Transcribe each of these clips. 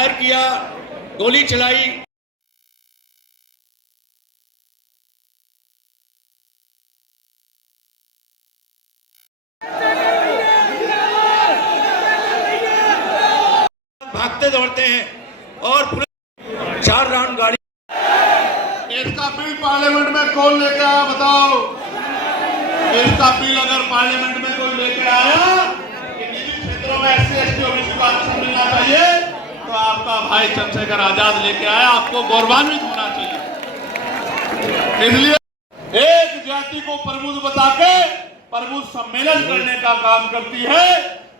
Fire किया, गोली चलाई। भागते दौड़ते हैं और पुलिस 4 राउंड गाड़ी। इसका बिल पार्लियामेंट में कौन लेके आया बताओ? इसका बिल अगर पार्लियामेंट में कोई लेके आया कि निजी क्षेत्रों में SC/ST ओबीसी को आरक्षण मिलना चाहिए, तो आपका भाई चंद्रशेखर आजाद लेके आया। आपको गौरवान्वित होना चाहिए। इसलिए एक जाति को प्रबुद्ध बता के प्रबुद्ध सम्मेलन करने का काम करती है।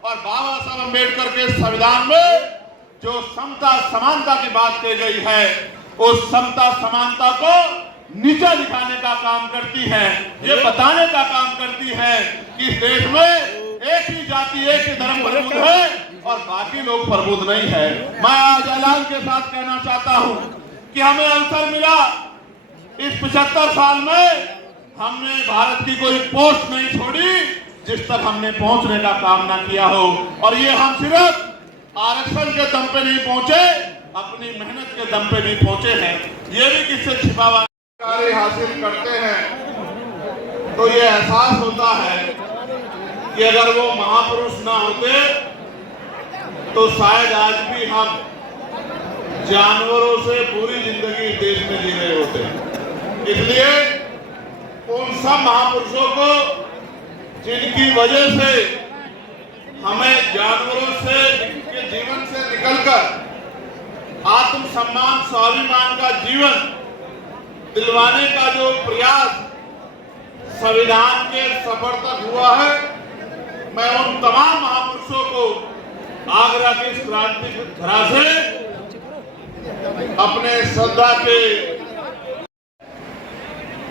और बाबा साहब अम्बेडकर के संविधान में जो समता समानता की बात की गई है, उस समता समानता को नीचा दिखाने का काम करती है। ये बताने का काम करती है कि इस देश में एक ही जाति एक ही धर्म प्रबुद्ध है और बाकी लोग प्रबुद्ध नहीं है। मैं आज ऐलान के साथ कहना चाहता हूं कि हमें अवसर मिला इस 75 साल में, हमने भारत की कोई पोस्ट नहीं छोड़ी जिस तक हमने पहुंचने का काम ना किया हो। और ये हम सिर्फ आरक्षण के दम पे नहीं पहुंचे, अपनी मेहनत के दम पे भी पहुंचे हैं। ये भी किससे छिपा हुआ कार्य हासिल करते हैं तो ये एहसास होता है कि अगर वो महापुरुष ना होते तो शायद आज भी हम जानवरों से पूरी जिंदगी देश में जी रहे होते। इसलिए उन सब महापुरुषों को जिनकी वजह से हमें जानवरों से के जीवन से निकलकर आत्मसम्मान स्वाभिमान का जीवन दिलवाने का जो प्रयास संविधान के सफर तक हुआ है, मैं उन तमाम महापुरुषों को आगरा की इस क्रांति धरा से अपने श्रद्धा के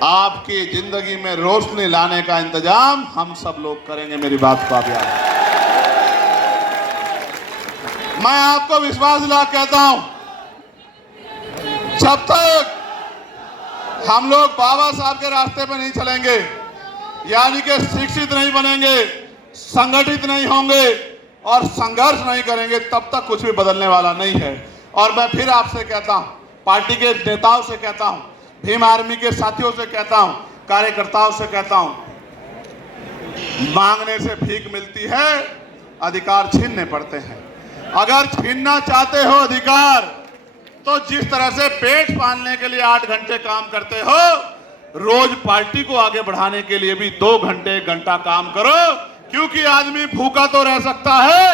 आपकी जिंदगी में रोशनी लाने का इंतजाम हम सब लोग करेंगे। मेरी बात को आप याद, मैं आपको विश्वास दिला कहता हूं, जब तक हम लोग बाबा साहब के रास्ते पे नहीं चलेंगे, यानी कि शिक्षित नहीं बनेंगे, संगठित नहीं होंगे और संघर्ष नहीं करेंगे, तब तक कुछ भी बदलने वाला नहीं है। और मैं फिर आपसे कहता हूं, पार्टी के नेताओं से कहता हूं, भीम आर्मी के साथियों से कहता हूं, कार्यकर्ताओं से कहता हूं, मांगने से भीख मिलती है, अधिकार छीनने पड़ते हैं। अगर छीनना चाहते हो अधिकार, तो जिस तरह से पेट पालने के लिए 8 घंटे काम करते हो, रोज पार्टी को आगे बढ़ाने के लिए भी 2 घंटे 1 घंटा काम करो। क्योंकि आदमी भूखा तो रह सकता है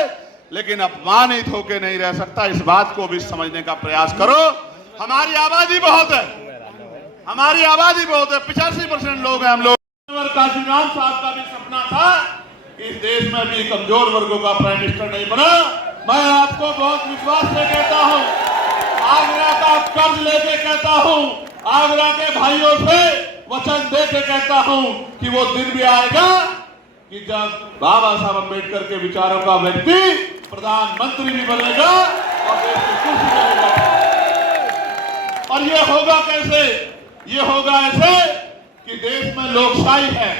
लेकिन अपमानित होकर नहीं रह सकता। इस बात को भी समझने का प्रयास करो। हमारी आबादी बहुत है, हमारी आबादी बहुत है, 85% लोग हैं हम लोग। काशीराम साहब का भी सपना था इस देश में भी कमजोर वर्गों का प्राइम मिनिस्टर नहीं बना। मैं आपको बहुत विश्वास से कहता हूं, आगरा का कर्ज लेके कहता हूं, आगरा के भाइयों से वचन दे के कहता हूं कि वो दिन भी आएगा कि जब बाबा साहब अम्बेडकर के विचारों का व्यक्ति प्रधानमंत्री भी बनेगा और देश की कुर्सी बनेगा। और ये होगा कैसे? ये होगा ऐसे कि देश में लोकशाही है।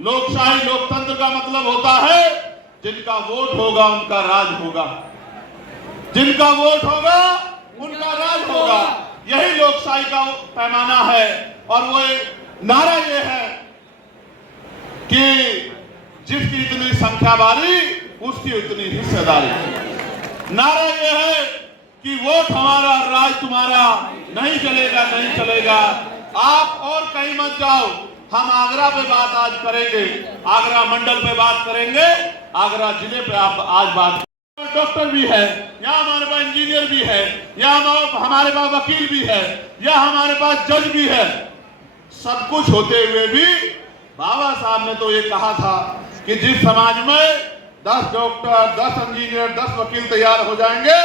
लोकशाही लोकतंत्र का मतलब होता है जिनका वोट होगा उनका राज होगा, जिनका वोट होगा उनका राज होगा। यही लोकशाही का पैमाना है। और वो नारा ये है कि जिसकी इतनी संख्या बारी उसकी उतनी हिस्सेदारी। नारा ये है कि वोट हमारा राज तुम्हारा, नहीं चलेगा नहीं चलेगा। आप और कहीं मत जाओ, हम आगरा पे बात आज करेंगे, आगरा मंडल पे बात करेंगे, आगरा जिले पे आप आज बात। डॉक्टर भी है, या हमारे पास इंजीनियर भी है, या हमारे पास वकील भी है, या हमारे पास जज भी है। सब कुछ होते हुए भी बाबा साहब ने तो ये कहा था कि जिस समाज में 10 डॉक्टर, 10 इंजीनियर, 10 वकील तैयार हो जाएंगे,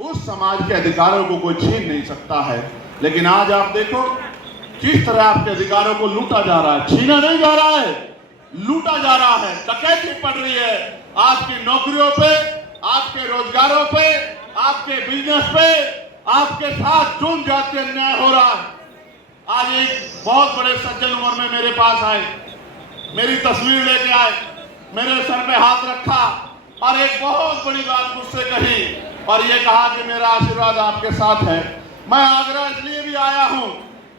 उस समाज के अधिकारों को कोई छीन नहीं सकता है। लेकिन आज आप देखो किस तरह आपके अधिकारों को लूटा जा रहा है। छीना नहीं जा रहा है, लूटा जा रहा है, डकैती पड़ रही है आपकी नौकरियों पे, आपके रोजगारों पे, आपके बिजनेस पे, आपके साथ जून जाति अन्याय हो रहा है। आज एक बहुत बड़े सज्जन उम्र में मेरे पास आए, मेरी तस्वीर लेके आए, मेरे सर पे हाथ रखा और एक बहुत बड़ी बात मुझसे कही और ये कहा कि मेरा आशीर्वाद आपके साथ है। मैं आगरा इसलिए भी आया हूं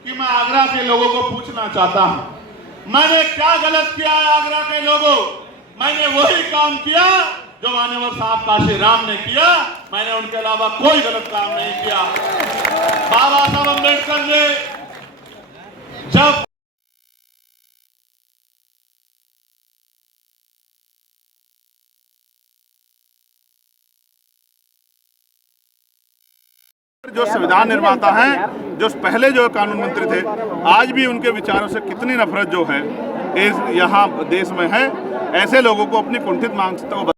कि मैं आगरा के लोगों को पूछना चाहता हूं, मैंने क्या गलत किया है आगरा के लोगों? मैंने वही काम किया जो मान्यवर साहब काशीराम ने किया। मैंने उनके अलावा कोई गलत काम नहीं किया। बाबा साहब अम्बेडकर ने जब जो संविधान निर्माता हैं, जो पहले जो कानून मंत्री थे, आज भी उनके विचारों से कितनी नफरत जो है इस यहाँ देश में है। ऐसे लोगों को अपनी कुंठित मानसिकता को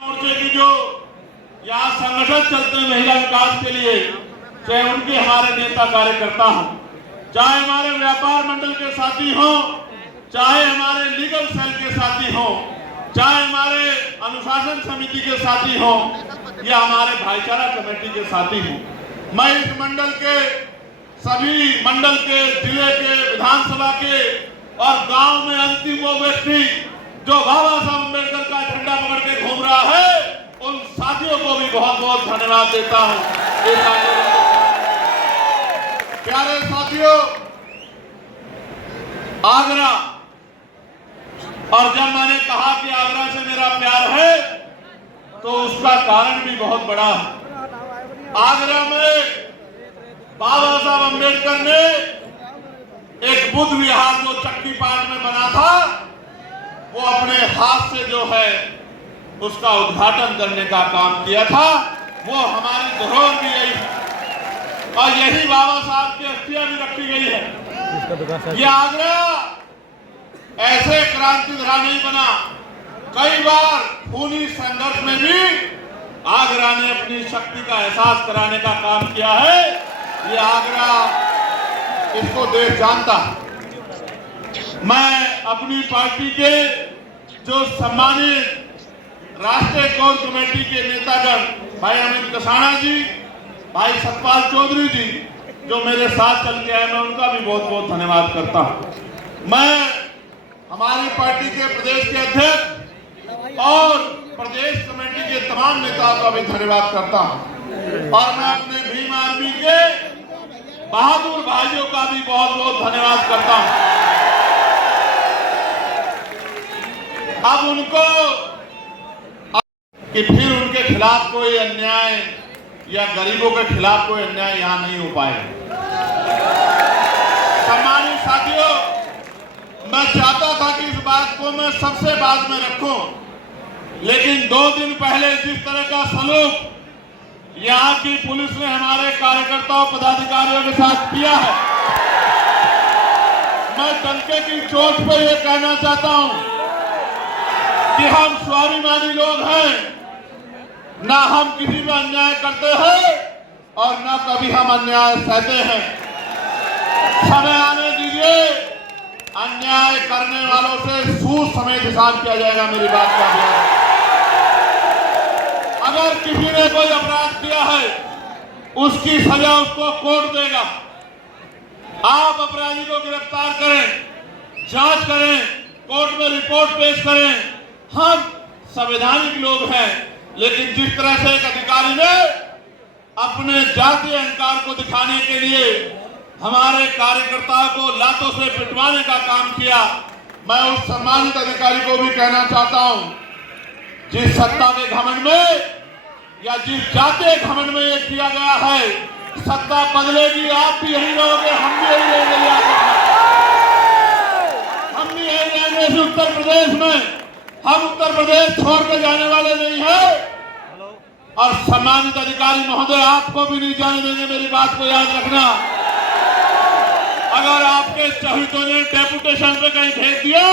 मोर्चे की जो यहाँ संगठन चलते हैं महिला विकास के लिए, चाहे उनके हमारे नेता कार्यकर्ता हों, चाहे हमारे व्यापार मंडल के साथी हों, चाहे हमारे लीगल सेल के साथी हों, चाहे हमारे अनुशासन समिति के साथी हों या हमारे भाईचारा कमेटी के साथी हों, मैं इस मंडल के सभी मंडल के, जिले के, विधानसभा के और गांव में अंतिम वो व्यक्ति जो बाबा साहब अम्बेडकर का झंडा पकड़ के घूम रहा है, उन साथियों को भी बहुत बहुत धन्यवाद देता हूं। प्यारे साथियों, आगरा, और जब मैंने कहा कि आगरा से मेरा प्यार है तो उसका कारण भी बहुत बड़ा है। आगरा में बाबा साहब अम्बेडकर ने एक बुद्ध विहार जो चक्की पाट में बना था, वो अपने हाथ से जो है उसका उद्घाटन करने का काम किया था। वो हमारी धरोहर भी यही है और यही बाबा साहब की अस्थियां भी रखी गई है। ये आगरा ऐसे क्रांति धरा नहीं बना, कई बार खूनी संघर्ष में भी आगरा ने अपनी शक्ति का एहसास कराने का काम किया है। ये आगरा, इसको देश जानता है। मैं अपनी पार्टी के जो सम्मानित राष्ट्रीय कोर कमेटी के नेतागण भाई अमित कसाना जी, भाई सतपाल चौधरी जी जो मेरे साथ चल के आए, मैं उनका भी बहुत बहुत धन्यवाद करता हूं। मैं हमारी पार्टी के प्रदेश के अध्यक्ष और प्रदेश कमेटी के तमाम नेताओं का भी धन्यवाद करता हूं और मैं अपने भीम आर्मी के बहादुर भाइयों का भी बहुत बहुत धन्यवाद करता हूं। अब उनको कि फिर उनके खिलाफ कोई अन्याय या गरीबों के खिलाफ कोई अन्याय यहां नहीं हो पाएगा। सम्मानित साथियों, मैं चाहता था कि इस बात को मैं सबसे बाद में रखूं, लेकिन 2 दिन पहले जिस तरह का सलूक यहाँ की पुलिस ने हमारे कार्यकर्ताओं पदाधिकारियों के साथ किया है, मैं डंके की चोट पर यह कहना चाहता हूं कि हम स्वाभिमानी लोग हैं, ना हम किसी में अन्याय करते हैं और ना कभी हम अन्याय सहते हैं। समय आने दीजिए, अन्याय करने वालों से सूद समेत हिसाब किया जाएगा। मेरी बात का ध्यान, अगर किसी ने कोई अपराध किया है उसकी सजा उसको कोर्ट देगा। आप अपराधी को गिरफ्तार करें, जांच करें, कोर्ट में रिपोर्ट पेश करें। हम संवैधानिक लोग हैं, लेकिन जिस तरह से एक अधिकारी ने अपने जातीय अहंकार को दिखाने के लिए हमारे कार्यकर्ताओं को लातों से पिटवाने का काम किया, मैं उस सम्मानित अधिकारी को भी कहना चाहता हूं, जिस सत्ता के घमंड में या जिस जातीय घमंड में ये किया गया है, सत्ता बदलेगी, आप भी यही रहोगे, हम भी यही रहेंगे। हम भी यही रहेंगे इस उत्तर प्रदेश में। हम उत्तर प्रदेश छोड़ के जाने वाले नहीं हैं और सम्मानित अधिकारी महोदय आपको भी नहीं जाने देंगे। मेरी बात को याद रखना। अगर आपके चहितों ने डेपुटेशन पे कहीं भेज दिया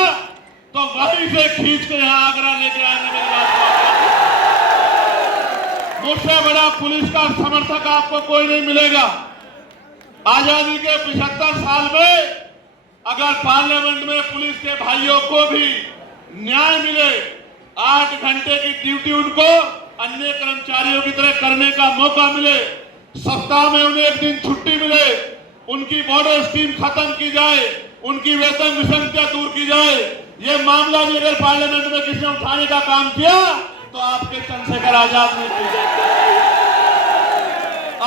तो वहीं से खींच के यहाँ आगरा लेके आएंगे। मेरी बात को, मुझसे बड़ा पुलिस का समर्थक आपको कोई नहीं मिलेगा। आजादी के 75 साल में अगर पार्लियामेंट में पुलिस के भाइयों को भी न्याय मिले, 8 घंटे की ड्यूटी उनको अन्य कर्मचारियों की तरह करने का मौका मिले, सप्ताह में उन्हें एक दिन छुट्टी मिले, उनकी बॉर्डर स्कीम खत्म की जाए, उनकी वेतन विसंगतियां दूर की जाए। ये मामला भी अगर पार्लियामेंट में किसी ने उठाने का काम किया तो आपके चंद्रशेखर आजाद ने किया।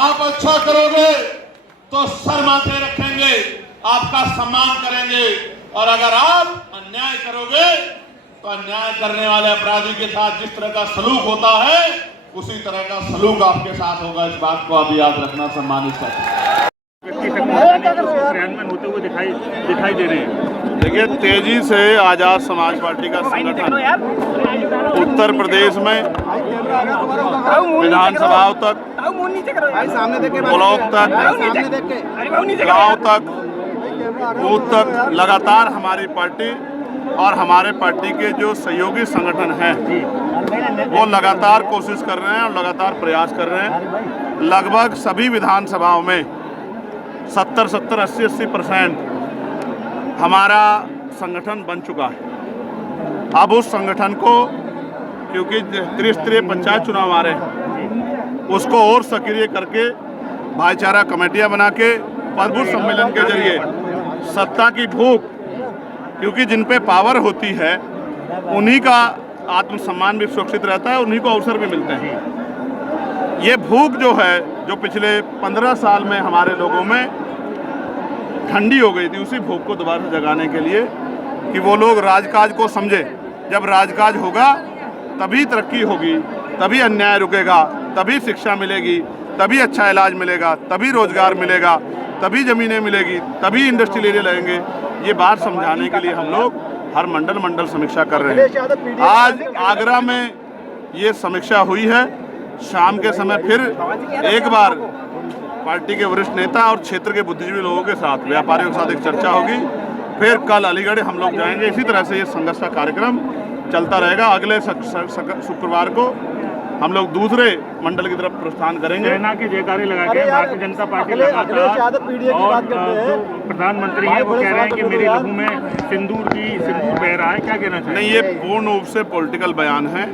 आप अच्छा करोगे तो सर माथे रखेंगे, आपका सम्मान करेंगे, और अगर आप अन्याय करोगे तो अन्याय करने वाले अपराधी के साथ जिस तरह का सलूक होता है उसी तरह का सलूक आपके साथ होगा। इस बात को आप याद रखना सम्मानित साथी। क्रियान्वयन होते हुए दिखाई दे रहे हैं। देखिए, तेजी से आजाद समाज पार्टी का संगठन उत्तर प्रदेश में विधानसभाओं तक, ब्लॉक तक, गांव तक, बूथ तक लगातार हमारी पार्टी और हमारे पार्टी के जो सहयोगी संगठन हैं वो लगातार कोशिश कर रहे हैं और लगातार प्रयास कर रहे हैं। लगभग सभी विधानसभाओं में 70, 80% हमारा संगठन बन चुका है। अब उस संगठन को, क्योंकि त्रिस्तरीय पंचायत चुनाव आ रहे हैं, उसको और सक्रिय करके भाईचारा कमेटियां बना के अद्भुत सम्मेलन के जरिए सत्ता की भूख, क्योंकि जिन पे पावर होती है उन्हीं का आत्मसम्मान भी सुरक्षित रहता है, उन्हीं को अवसर भी मिलते हैं। ये भूख जो है, जो पिछले 15 साल में हमारे लोगों में ठंडी हो गई थी, उसी भूख को दोबारा से जगाने के लिए कि वो लोग राजकाज को समझे। जब राजकाज होगा तभी तरक्की होगी, तभी अन्याय रुकेगा, तभी शिक्षा मिलेगी, तभी अच्छा इलाज मिलेगा, तभी रोजगार मिलेगा, तभी ज़मीनें मिलेगी, तभी इंडस्ट्रियल एरिया लगेंगे। ये बात समझाने के लिए हम लोग हर मंडल समीक्षा कर रहे हैं। आज आगरा में ये समीक्षा हुई है। शाम के समय फिर एक बार पार्टी के वरिष्ठ नेता और क्षेत्र के बुद्धिजीवी लोगों के साथ, व्यापारियों के साथ एक चर्चा होगी। फिर कल अलीगढ़ हम लोग जाएंगे। इसी तरह से ये संघर्ष का कार्यक्रम चलता रहेगा। अगले शुक्रवार को हम लोग दूसरे मंडल की तरफ प्रस्थान करेंगे। सेना के जयकारे लगा के भारतीय जनता पार्टी लगातार, और जो प्रधानमंत्री है वो कह रहे हैं कि मेरे लहू में सिंदूर बह रहा है, क्या कहना चाहिए? नहीं, ये पूर्ण रूप से पॉलिटिकल बयान है।